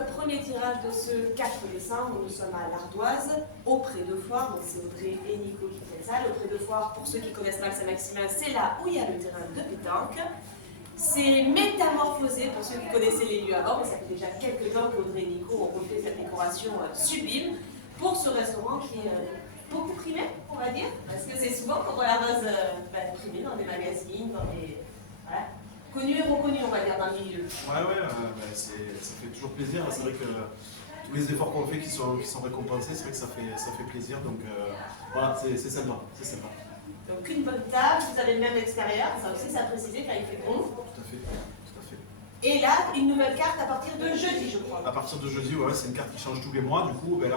premier tirage de ce 4 décembre. Nous sommes à l'Ardoise, au Pré de Foire. Donc c'est Audrey et Nico qui font ça. Le Pré de Foire, pour ceux qui connaissent mal Saint-Maximin, c'est là où il y a le terrain de pétanque. C'est métamorphosé pour ceux qui connaissaient les lieux avant, mais ça fait déjà quelques temps qu'Audrey et Nico ont refait cette décoration sublime pour ce restaurant qui est beaucoup primé, on va dire, parce que c'est souvent qu'on voit l'Ardoise primée dans des magazines, dans des... Voilà. Connu et reconnu, on va dire, dans le milieu. Ça fait toujours plaisir. C'est vrai que tous les efforts qu'on fait qui sont récompensés, c'est vrai que ça fait plaisir. Donc voilà, c'est sympa. Donc une bonne table, vous avez le même extérieur, ça aussi ça a précisé car il fait bon. Tout à fait. Et là, une nouvelle carte à partir de jeudi, je crois. À partir de jeudi, ouais, c'est une carte qui change tous les mois. Du coup, là,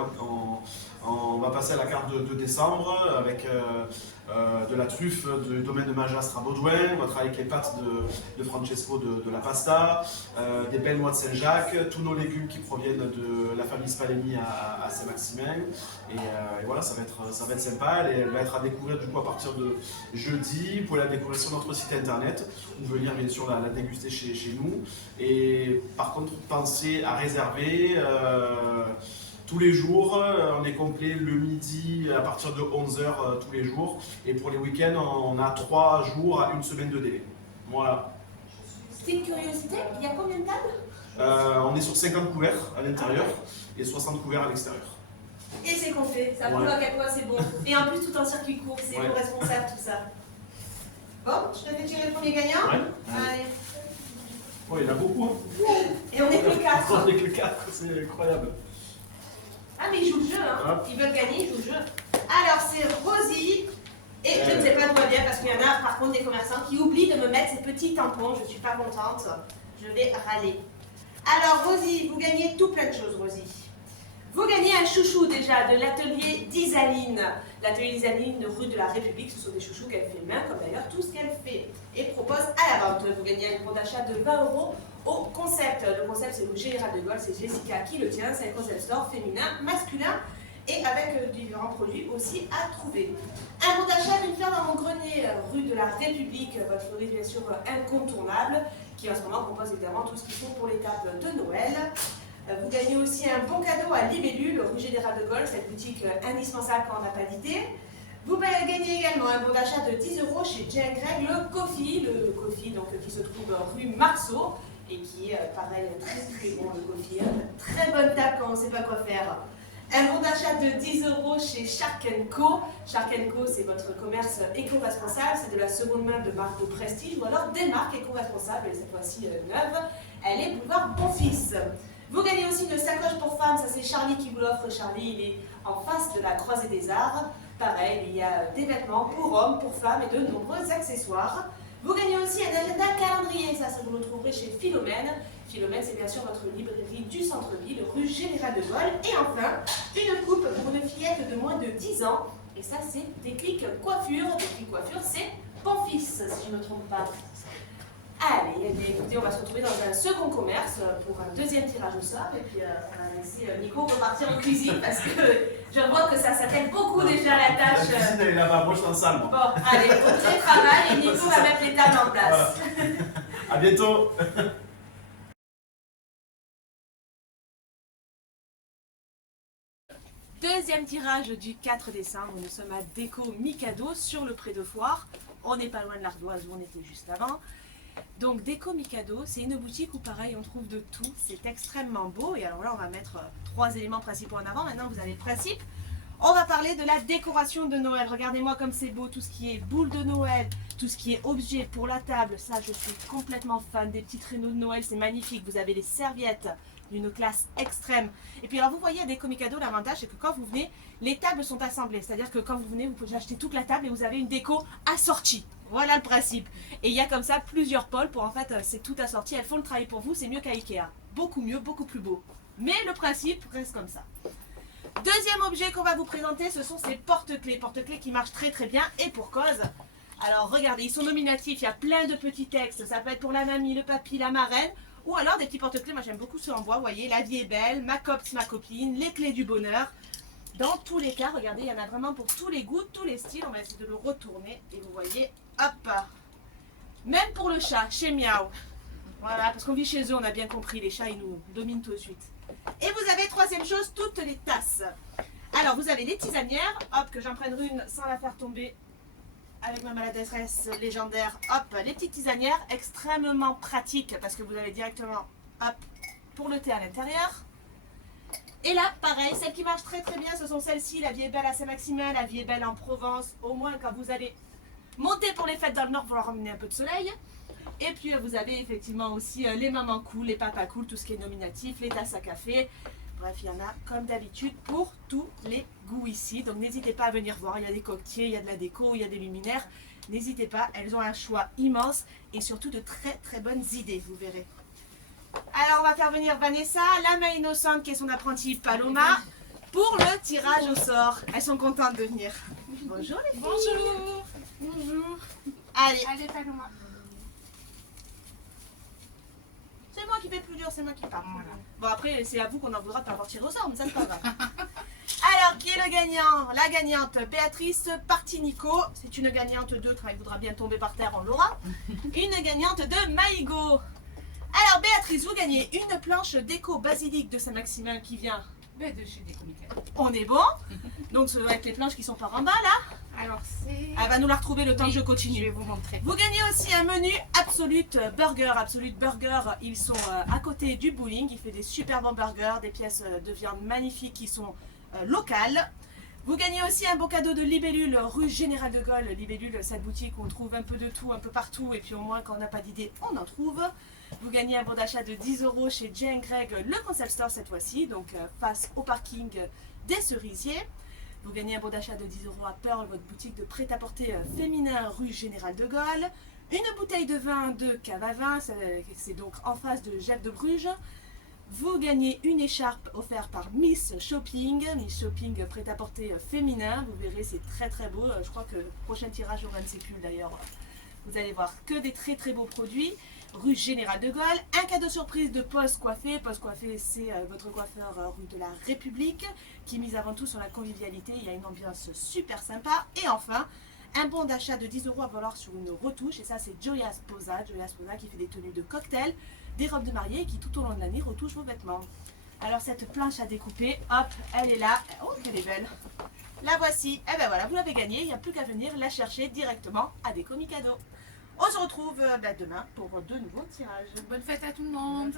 on va passer à la carte de décembre avec de la truffe du domaine de Magastre à Baudouin. On va travailler avec les pâtes de Francesco de la pasta, des belles noix de Saint-Jacques, tous nos légumes qui proviennent de la famille Spaleni à Saint-Maximin. Et voilà, ça va être sympa. Elle va être à découvrir du coup à partir de jeudi. Vous pouvez la découvrir sur notre site internet ou venir bien sûr la déguster chez nous. Et par contre, pensez à réserver tous les jours. On est complet le midi à partir de 11h tous les jours. Et pour les week-ends, on a 3 jours à 1 semaine de délai. Voilà. Petite curiosité, il y a combien de tables On est sur 50 couverts à l'intérieur et 60 couverts à l'extérieur. Et c'est qu'on fait, ça prouve à quel point c'est bon. Et en plus, tout en circuit court, c'est responsable tout ça. Bon, je te fais tirer le premier gagnant. Allez. Oh, il y en a beaucoup. Et on n'est que 4. On n'est que 4, c'est incroyable. Ah, mais ils jouent le jeu, hein. Ils veulent gagner, ils jouent le jeu. Alors, c'est Rosie. Et je ne sais pas d'où elle vient, parce qu'il y en a par contre des commerçants qui oublient de me mettre ces petits tampons. Je ne suis pas contente. Je vais râler. Alors, Rosie, vous gagnez tout plein de choses, Rosie. Vous gagnez un chouchou déjà de l'atelier d'Isaline. L'atelier d'Isaline, rue de la République, ce sont des chouchous qu'elle fait main, comme d'ailleurs tout ce qu'elle fait, et propose à la vente. Vous gagnez un bon d'achat de 20 € au concept. Le concept, c'est le Général de Gaulle, c'est Jessica qui le tient, c'est un concept store féminin, masculin, et avec différents produits aussi à trouver. Un bon d'achat d'une fleur dans mon grenier, rue de la République, votre fleuriste bien sûr incontournable, qui en ce moment propose évidemment tout ce qu'il faut pour l'étape de Noël. Vous gagnez aussi un bon cadeau à Libellule, rue Général de Gaulle, cette boutique indispensable quand on n'a pas d'idée. Vous gagnez également un bon d'achat de 10 € chez Jane Greg, le Coffee donc, qui se trouve rue Marceau et qui est pareil très bon le Coffee. Très bonne table quand on ne sait pas quoi faire. Un bon d'achat de 10 € chez Shark Co. Shark Co, c'est votre commerce éco-responsable, c'est de la seconde main de marques de prestige ou alors des marques éco-responsables, et cette fois-ci neuve. Elle est boulevard Bonfils. Vous gagnez aussi une sacoche pour femmes, ça c'est Charlie qui vous l'offre. Charlie, il est en face de la Croisée des Arts. Pareil, il y a des vêtements pour hommes, pour femmes et de nombreux accessoires. Vous gagnez aussi un agenda calendrier, ça vous le trouverez chez Philomène. Philomène, c'est bien sûr votre librairie du centre-ville, rue Général de Gaulle. Et enfin, une coupe pour une fillette de moins de 10 ans. Et ça, c'est Déclic Coiffure. Déclic Coiffure, c'est Bonfils, si je ne me trompe pas. Allez, écoutez, on va se retrouver dans un second commerce pour un deuxième tirage au sort. Et puis, on va laisser Nico repartir en cuisine parce que je vois que ça s'appelle beaucoup déjà à la tâche. La cuisine, elle est là-bas, moi je suis en salle. Bon, allez, on travaille et Nico va mettre les tables en place. Voilà. À bientôt. Deuxième tirage du 4 décembre, nous sommes à Déco Mikado sur le Pré de Foire. On n'est pas loin de l'Ardoise où on était juste avant. Donc Déco Mikado, c'est une boutique où pareil on trouve de tout, c'est extrêmement beau. Et alors là on va mettre 3 éléments principaux en avant, maintenant vous avez le principe. On va parler de la décoration de Noël, regardez-moi comme c'est beau, tout ce qui est boule de Noël, tout ce qui est objet pour la table, ça je suis complètement fan, des petits traîneaux de Noël, c'est magnifique, vous avez les serviettes d'une classe extrême. Et puis alors vous voyez à Déco Mikado, l'avantage c'est que quand vous venez, les tables sont assemblées, c'est-à-dire que quand vous venez, vous pouvez acheter toute la table et vous avez une déco assortie. Voilà le principe. Et il y a comme ça plusieurs pôles pour en fait, c'est tout assorti, elles font le travail pour vous, c'est mieux qu'à Ikea. Beaucoup mieux, beaucoup plus beau. Mais le principe reste comme ça. Deuxième objet qu'on va vous présenter, ce sont ces porte-clés. Porte-clés qui marchent très très bien et pour cause. Alors regardez, ils sont nominatifs, il y a plein de petits textes. Ça peut être pour la mamie, le papy, la marraine. Ou alors des petits porte-clés, moi j'aime beaucoup ceux en bois, vous voyez, la vie est belle, ma copse, ma copine, les clés du bonheur. Dans tous les cas, regardez, il y en a vraiment pour tous les goûts, tous les styles. On va essayer de le retourner et vous voyez, hop. Même pour le chat, chez Miaou. Voilà, parce qu'on vit chez eux, on a bien compris, les chats ils nous dominent tout de suite. Et vous avez, troisième chose, toutes les tasses. Alors, vous avez les tisanières. Hop, que j'en prenne une sans la faire tomber avec ma maladresse légendaire. Hop, les petites tisanières extrêmement pratiques parce que vous avez directement, hop, pour le thé à l'intérieur. Et là, pareil, celles qui marchent très très bien, ce sont celles-ci. La vie est belle à Saint-Maximin, la vie est belle en Provence. Au moins, quand vous allez monter pour les fêtes dans le Nord, vous leur ramener un peu de soleil. Et puis, vous avez effectivement aussi les mamans cool, les papas cool, tout ce qui est nominatif, les tasses à café. Bref, il y en a comme d'habitude pour tous les goûts ici. Donc, n'hésitez pas à venir voir. Il y a des coquetiers, il y a de la déco, il y a des luminaires. N'hésitez pas, elles ont un choix immense et surtout de très très bonnes idées, vous verrez. Alors, on va faire venir Vanessa, la main innocente qui est son apprentie Paloma, pour le tirage au sort. Elles sont contentes de venir. Bonjour les filles. Bonjour. Bonjour. Allez, Paloma. c'est moi qui fais le plus dur, c'est moi qui parle. Voilà. Bon, après, c'est à vous qu'on en voudra de pas avoir tiré au sort, mais ça c'est pas grave. Alors, qui est le gagnant? La gagnante, Béatrice Partinico. C'est une gagnante de, quand elle voudra bien tomber par terre, on l'aura. Une gagnante de Maïgo. Alors, Béatrice, vous gagnez une planche déco basilic de Saint-Maximin qui vient. De chez des comités. On est bon. Donc, avec les planches qui sont par en bas, là. Alors c'est... Elle va nous la retrouver le temps que je Je continue. vais vous montrer. Vous gagnez aussi un menu Absolute Burger. Absolute Burger, ils sont à côté du bowling. Il fait des super bons burgers, des pièces de viande magnifiques qui sont locales. Vous gagnez aussi un beau cadeau de Libellule, rue Général de Gaulle. Libellule, cette boutique où on trouve un peu de tout, un peu partout. Et puis au moins, quand on n'a pas d'idée, on en trouve. Vous gagnez un bon d'achat de 10 € chez Jane Greg, le concept store cette fois-ci. Donc face au parking des Cerisiers. Vous gagnez un bon d'achat de 10 € à Pearl, votre boutique de prêt-à-porter féminin rue Général de Gaulle. Une bouteille de vin de cave à vin, c'est donc en face de Jeff de Bruges. Vous gagnez une écharpe offerte par Miss Shopping. Miss Shopping prêt-à-porter féminin. Vous verrez, c'est très très beau. Je crois que le prochain tirage aura une sécule d'ailleurs. Vous allez voir que des très très beaux produits. Rue Général de Gaulle. Un cadeau surprise de Post Coiffé. Post Coiffé, c'est votre coiffeur rue de la République qui mise avant tout sur la convivialité. Il y a une ambiance super sympa. Et enfin, un bon d'achat de 10 € à valoir sur une retouche. Et ça, c'est Joya Sposa. Joya Sposa qui fait des tenues de cocktail, des robes de mariée et qui tout au long de l'année retouche vos vêtements. Alors, cette planche à découper, hop, elle est là. Oh, qu'elle est belle. La voici. Et ben voilà, vous l'avez gagnée. Il n'y a plus qu'à venir la chercher directement à Déco Mikado. On se retrouve demain pour de nouveaux tirages. Bonne fête à tout le monde.